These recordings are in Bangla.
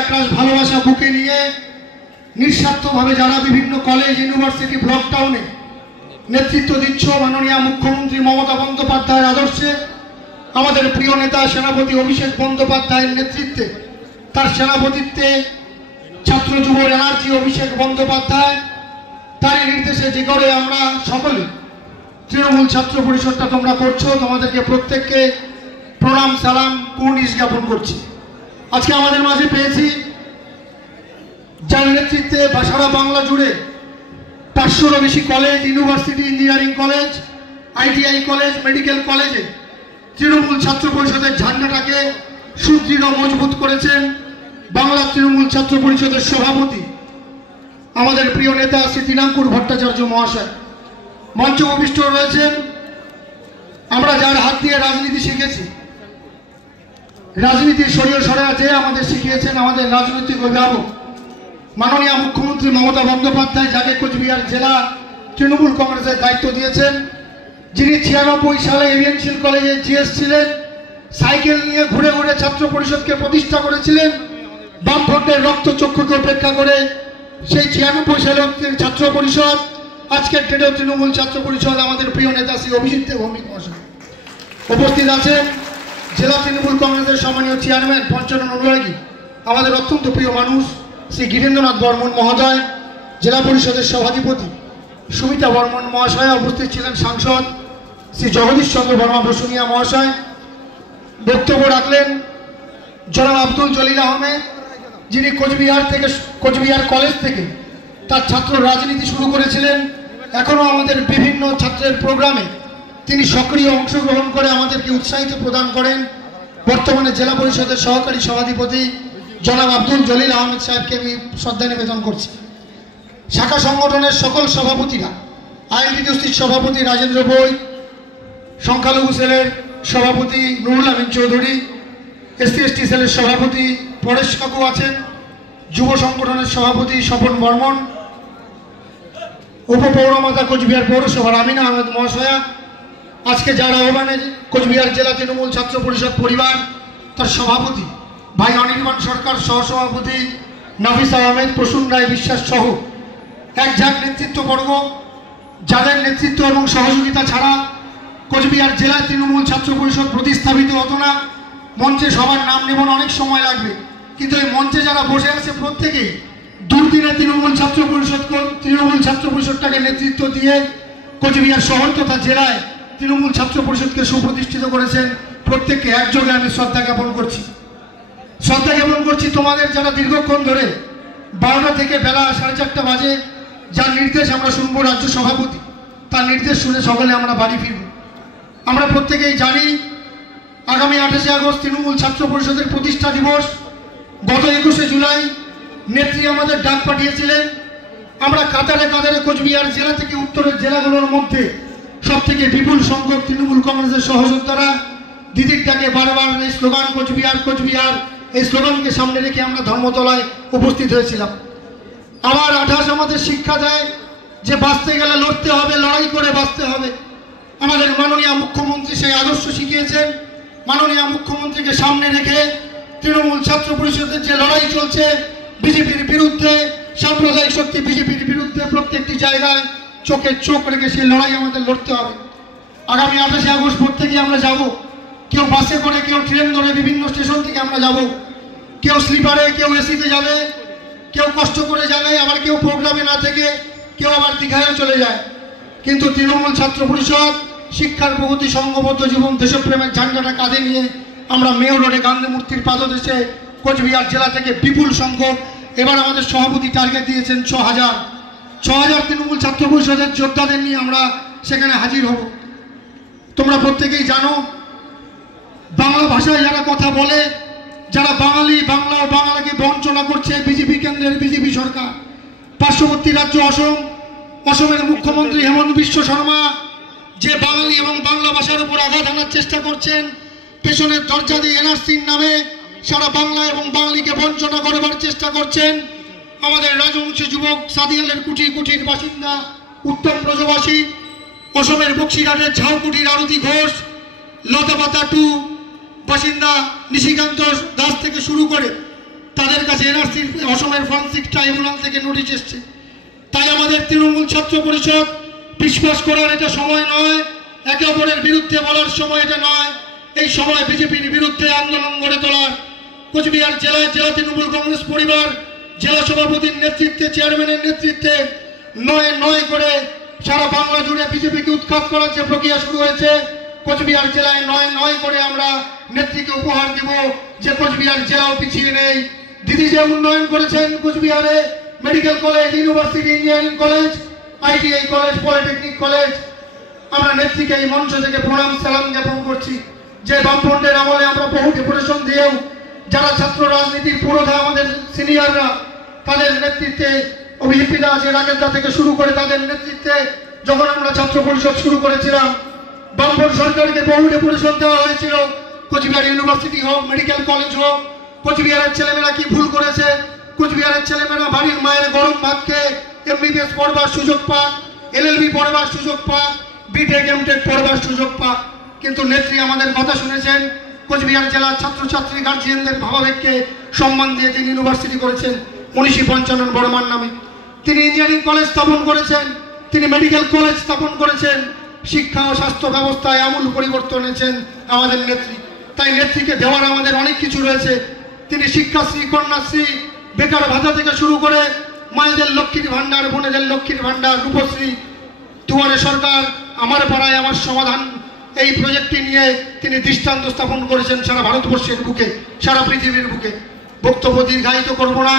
একরাশ ভালোবাসা বুকে নিয়ে নিঃস্বার্থভাবে যারা বিভিন্ন কলেজ ইউনিভার্সিটি ব্লক টাউনে নেতৃত্ব দিচ্ছ মাননীয় মুখ্যমন্ত্রী মমতা বন্দ্যোপাধ্যায়ের আদর্শে, আমাদের প্রিয় নেতা সেনাপতি অভিষেক বন্দ্যোপাধ্যায়ের নেতৃত্বে, তার সেনাপতিত্বে ছাত্র যুব এনার্জি অভিষেক বন্দ্যোপাধ্যায় তার নির্দেশে যে করে আমরা সকলে তৃণমূল ছাত্র পরিষদটা তোমরা করছো, তোমাদেরকে প্রত্যেককে প্রণাম সালাম কুর্নিশ জ্ঞাপন করছি। আজকে আমাদের মাঝে পেয়েছি যার নেতৃত্বে সারা বাংলা জুড়ে 500-রও বেশি college, university, engineering college, ITI college, medical কলেজে তৃণমূল ছাত্র পরিষদের ঝান্ডাটাকে সুদৃঢ় মজবুত করেছেন বাংলা তৃণমূল ছাত্র পরিষদের সভাপতি আমাদের প্রিয় নেতা শ্রী তৃণাঙ্কুর ভট্টাচার্য মহাশয়। মঞ্চে উপবিষ্ট রয়েছেন আমরা যার হাত দিয়ে রাজনীতি শিখেছি, রাজনীতির শরীর সরে আছে আমাদের শিখিয়েছেন আমাদের রাজনৈতিক অভিভাবক মাননীয় মুখ্যমন্ত্রী মমতা বন্দ্যোপাধ্যায়, যাকে কোচবিহার জেলা তৃণমূল কংগ্রেসের দায়িত্ব দিয়েছেন, যিনি 96 সালে এভিএনসিএল কলেজে জিএস ছিলেন, সাইকেল নিয়ে ঘুরে ঘুরে ছাত্র পরিষদকে প্রতিষ্ঠা করেছিলেন। বামফ্রন্টের রক্তচক্ষুকে উপেক্ষা করে সেই 96 সালের ছাত্র পরিষদ আজকের ডেটে তৃণমূল ছাত্র পরিষদ আমাদের প্রিয় নেতা শ্রী অভিষিক্ত ভৌমিক মহাশয় উপস্থিত আছেন। জেলা তৃণমূল কংগ্রেসের সম্মানীয় চেয়ারম্যান পঞ্চানন অনুরাগী আমাদের অত্যন্ত প্রিয় মানুষ শ্রী গিরেন্দ্রনাথ বর্মন মহোদয়, জেলা পরিষদের সভাধিপতি সুমিতা বর্মন মহাশয়, উপস্থিত ছিলেন সাংসদ শ্রী জগদীশ চন্দ্র বর্মা বসুনিয়া মহাশয়। বক্তব্য রাখলেন জনাব আব্দুল জলিল আহমেদ, যিনি কোচবিহার কলেজ থেকে তার ছাত্র রাজনীতি শুরু করেছিলেন। এখনও আমাদের বিভিন্ন ছাত্রের প্রোগ্রামে তিনি সক্রিয় অংশগ্রহণ করে আমাদেরকে উৎসাহিত প্রদান করেন। বর্তমানে জেলা পরিষদের সহকারী সভাধিপতি জনাব আব্দুল জলিল আহমেদ সাহেবকে আমি শ্রদ্ধা নিবেদন করছি। শাখা সংগঠনের সকল সভাপতিরা, আইএনটিটিউসির সভাপতি রাজেন্দ্র বৈ, সংখ্যালঘু সেলের সভাপতি নুরুল আমিন চৌধুরী, SC/ST সেলের সভাপতি পরেশ কাকু আছেন, যুব সংগঠনের সভাপতি স্বপন বর্মন, উপপৌরমাতা কোচবিহার পৌরসভার আমিনা আহমেদ মহাশয়া, আজকে যার আহ্বানে কোচবিহার জেলা তৃণমূল ছাত্র পরিষদ পরিবার তার সভাপতি ভাই অনির্বাণ সরকার, সহসভাপতি নাফিস আহমেদ, প্রসূন রায় বিশ্বাস সহ এক ঝাঁক নেতৃত্ববর্গ, যাদের নেতৃত্ব এবং সহযোগিতা ছাড়া কোচবিহার জেলায় তৃণমূল ছাত্র পরিষদ প্রতিস্থাপিত হতো না। মঞ্চে সবার নাম নেব না, অনেক সময় লাগবে, কিন্তু এই মঞ্চে যারা বসে আছে প্রত্যেকেই দুর্দিনে তৃণমূল ছাত্র পরিষদটাকে নেতৃত্ব দিয়ে কোচবিহার শহর তথা জেলায় তৃণমূল ছাত্র পরিষদকে সুপ্রতিষ্ঠিত করেছেন। প্রত্যেককে একযোগে আমি শ্রদ্ধা জ্ঞাপন করছি। তোমাদের যারা দীর্ঘক্ষণ ধরে 12টা থেকে বেলা 4:30 বাজে যার নির্দেশ আমরা শুনবো রাজ্য সভাপতি, তার নির্দেশ শুনে সকলে আমরা বাড়ি ফিরব। আমরা প্রত্যেকেই জানি আগামী 28শে আগস্ট তৃণমূল ছাত্র পরিষদের প্রতিষ্ঠা দিবস। গত 21শে জুলাই নেত্রী আমাদের ডাক পাঠিয়েছিলেন। আমরা কাতারে কোচবিহার জেলা থেকে উত্তরের জেলাগুলোর মধ্যে সব থেকে বিপুল সংখ্যক তৃণমূল কংগ্রেসের সহযোদ্ধারা দিদির ডাকে বারবার এই স্লোগান কোচবিহার এই স্লোগানকে সামনে রেখে আমরা ধর্মতলায় উপস্থিত হয়েছিলাম। আবার 28 আমাদের শিক্ষা দেয় যে বাঁচতে গেলে লড়তে হবে, লড়াই করে বাঁচতে হবে। আমাদের মাননীয় মুখ্যমন্ত্রী সেই আদর্শ শিখিয়েছেন। মাননীয় মুখ্যমন্ত্রীকে সামনে রেখে তৃণমূল ছাত্র পরিষদের যে লড়াই চলছে বিজেপির বিরুদ্ধে, সাম্প্রদায়িক শক্তি বিজেপির বিরুদ্ধে, প্রত্যেকটি জায়গায় চোখে চোখ রেখে সেই লড়াই আমাদের লড়তে হবে। আগামী 28শে আগস্ট প্রত্যেকেই আমরা যাব, কেউ বাসে করে, কেউ ট্রেন ধরে, বিভিন্ন স্টেশন থেকে আমরা যাব, কেউ স্লিপারে, কেউ এসিতে যাবে, কেউ কষ্ট করে যাবে, আবার কেউ প্রোগ্রামে না থেকে কেউ আবার দীঘায়ও চলে যায়। কিন্তু তৃণমূল ছাত্র পরিষদ শিক্ষার প্রগতি, সংঘবদ্ধ জীবন, দেশপ্রেমের ঝান্ডাটা কাঁধে নিয়ে আমরা মেয়র রোডে গান্ধী মূর্তির পাদদেশে কোচবিহার জেলা থেকে বিপুল সংখ্যক, এবার আমাদের সভাপতি টার্গেট দিয়েছেন 6,000 তৃণমূল ছাত্র পরিষদের যোদ্ধাদের নিয়ে আমরা সেখানে হাজির হব। তোমরা প্রত্যেকেই জানো বাংলা ভাষায় যারা কথা বলে, যারা বাঙালি, বাংলা ও বাংলাকে বঞ্চনা করছে বিজেপি কেন্দ্রের বিজেপি সরকার। পার্শ্ববর্তী রাজ্য অসমের মুখ্যমন্ত্রী হেমন্ত বিশ্ব শর্মা যে বাঙালি এবং বাংলা ভাষার উপর আঘাত আনার চেষ্টা করছেন, পেছনের দরজা দিয়ে এনআরসির নামে সারা বাংলা এবং বাঙালিকে বঞ্চনা করবার চেষ্টা করছেন। আমাদের রাজবংশী যুবক সাদিয়ালের কুটির বাসিন্দা উত্তম ব্রজবাসী, অসমের বক্সিরহাটের ঝাউকুটির আরতি ঘোষ, লতাপাতা 2 বাসিন্দা নিশিকান্ত দাস থেকে শুরু করে তাদের কাছে কাছে এনআরসি অসমের ফরেনসিক ট্রাইব্যুনাল থেকে নোটিশ এসছে। তাই আমাদের তৃণমূল ছাত্র পরিষদ বিশ্বাস করার এটা সময় নয়, একে অপরের বিরুদ্ধে বলার সময় এটা নয়। এই সময় বিজেপির বিরুদ্ধে আন্দোলন গড়ে তোলার। কোচবিহার জেলায় জেলা তৃণমূল কংগ্রেস পরিবার জেলা সভাপতির নেতৃত্বে, চেয়ারম্যানের নেতৃত্বে নয় নয় করে সারা বাংলা জুড়ে বিজেপিকে উৎখাত করার যে প্রক্রিয়া শুরু হয়েছে, কোচবিহার জেলায় নয় নয় করে আমরা নেত্রীকে উপহার দিব যে কোচবিহার জেলাও পিছিয়ে নেই। দিদি যে উন্নয়ন করেছেন কোচবিহারে, medical college, university, engineering college, ITI college, polytechnic college, আমরা নেত্রীকে এই মঞ্চ থেকে প্রণাম সালাম জ্ঞাপন করছি। যে বামফ্রন্টের আমলে আমরা বহু ডেপুটেশন দিয়েও যারা ছাত্র রাজনীতির পুরোধা আমাদের সিনিয়ররা, তাদের নেতৃত্বে অভিহিপিদা আছে, রাকেশদা থেকে শুরু করে তাদের নেতৃত্বে যখন আমরা ছাত্র পরিষদ শুরু করেছিলাম, বামফ্রন্ট সরকারকে বহু ডেপুটেশন দেওয়া হয়েছিল। কোচবিহার ইউনিভার্সিটি হোক, মেডিকেল কলেজ হোক, কোচবিহারের ছেলেমেয়েরা কি ভুল করেছে, কোচবিহারের ছেলেমেয়েরা বাড়ির মায়ের গরম ভাতকে এমবিবিএস পড়বার সুযোগ পাক, এলএলবি পড়বার সুযোগ পাক, বিটেক এমটেক পড়বার সুযোগ পাক। কিন্তু নেত্রী আমাদের কথা শুনেছেন। কোচবিহার জেলার ছাত্রছাত্রী গার্জিয়ানদের ভাবাবেগকে সম্মান দিয়ে তিনি ইউনিভার্সিটি করেছেন মনীষী পঞ্চানন বর্মার নামে। তিনি ইঞ্জিনিয়ারিং কলেজ স্থাপন করেছেন, তিনি মেডিকেল কলেজ স্থাপন করেছেন। শিক্ষা ও স্বাস্থ্য ব্যবস্থায় আমূল পরিবর্তন এনেছেন আমাদের নেত্রী। তাই নেত্রীকে দেওয়ার আমাদের অনেক কিছু রয়েছে। তিনি শিক্ষাশ্রী, কন্যাশ্রী, বেকার ভাতা থেকে শুরু করে মায়েদের লক্ষ্মীর ভাণ্ডার, বোনেদের লক্ষ্মীর ভাণ্ডার, রূপশ্রী, দুয়ারে সরকার, আমার পাড়ায় আমার সমাধান, এই প্রজেক্টটি নিয়ে তিনি দৃষ্টান্ত স্থাপন করেছেন সারা ভারতবর্ষের বুকে, সারা পৃথিবীর বুকে। বক্তব্য দীর্ঘায়িত করব না।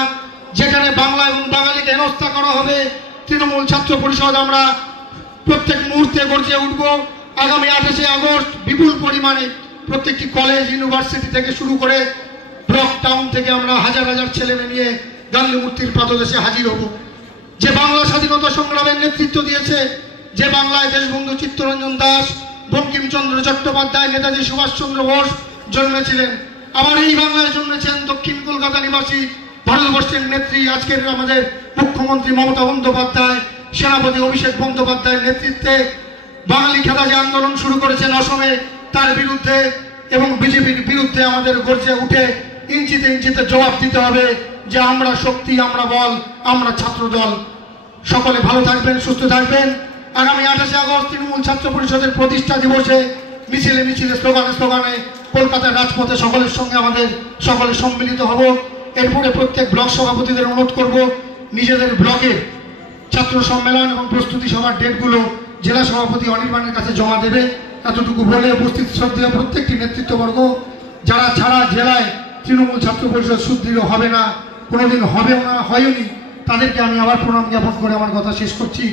যেখানে বাংলা এবং বাঙালিকে হেনস্থা করা হবে, তৃণমূল ছাত্র পরিষদ আমরা প্রত্যেক মুহূর্তে গর্জে উঠব। আগামী 28শে আগস্ট বিপুল পরিমাণে প্রত্যেকটি কলেজ, ইউনিভার্সিটি থেকে শুরু করে ব্লক টাউন থেকে আমরা হাজার হাজার ছেলেমেয়ে নিয়ে গান্ধী মূর্তির পাদদেশে হাজির হব। যে বাংলা স্বাধীনতা সংগ্রামের নেতৃত্ব দিয়েছে, যে বাংলায় দেশবন্ধু চিত্তরঞ্জন দাস, বঙ্কিমচন্দ্র চট্টোপাধ্যায়, নেতাজি সুভাষচন্দ্র বোস জন্মেছিলেন, আবার এই বাংলায় জন্মেছেন দক্ষিণ কলকাতা নিবাসী ভারতবর্ষের নেত্রী, আজকের আমাদের মুখ্যমন্ত্রী মমতা বন্দ্যোপাধ্যায়, সেনাপতি অভিষেক বন্দ্যোপাধ্যায়ের নেতৃত্বে বাঙালি খেলা যে আন্দোলন শুরু করেছেন অসমে, তার বিরুদ্ধে এবং বিজেপির বিরুদ্ধে আমাদের গর্জে উঠে ইঞ্চিতে ইঞ্চিতে জবাব দিতে হবে যে আমরা শক্তি, আমরা বল, আমরা ছাত্র দল। সকলে ভালো থাকবেন, সুস্থ থাকবেন। আগামী 28শে আগস্ট তৃণমূল ছাত্র পরিষদের প্রতিষ্ঠা দিবসে মিছিলে মিছিলে, স্লোগানে স্লোগানে কলকাতার রাজপথে সকলের সঙ্গে আমাদের সকলে সম্মিলিত হব। এরপরে প্রত্যেক ব্লক সভাপতিদের অনুরোধ করব নিজেদের ব্লকের ছাত্র সম্মেলন এবং প্রস্তুতি সভার ডেটগুলো জেলা সভাপতি অনির্বাণের কাছে জমা দেবে। এতটুকু বলে উপস্থিত শ্রদ্ধেয় প্রত্যেকটি নেতৃত্ববর্গ, যারা ছাড়া জেলায় তৃণমূল ছাত্র পরিষদ সুদৃঢ় হবে না, কোনোদিন হবেও না, হয়নি, তাদেরকে আমি আবার প্রণাম জ্ঞাপন করে আমার কথা শেষ করছি।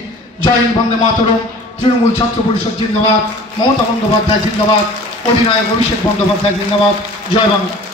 জয় হিন্দ, বন্দে মাতরম। তৃণমূল ছাত্র পরিষদ জিন্দাবাদ, মমতা বন্দ্যোপাধ্যায় জিন্দাবাদ, অধিনায়ক অভিষেক বন্দ্যোপাধ্যায় জিন্দাবাদ। জয় বাংলা।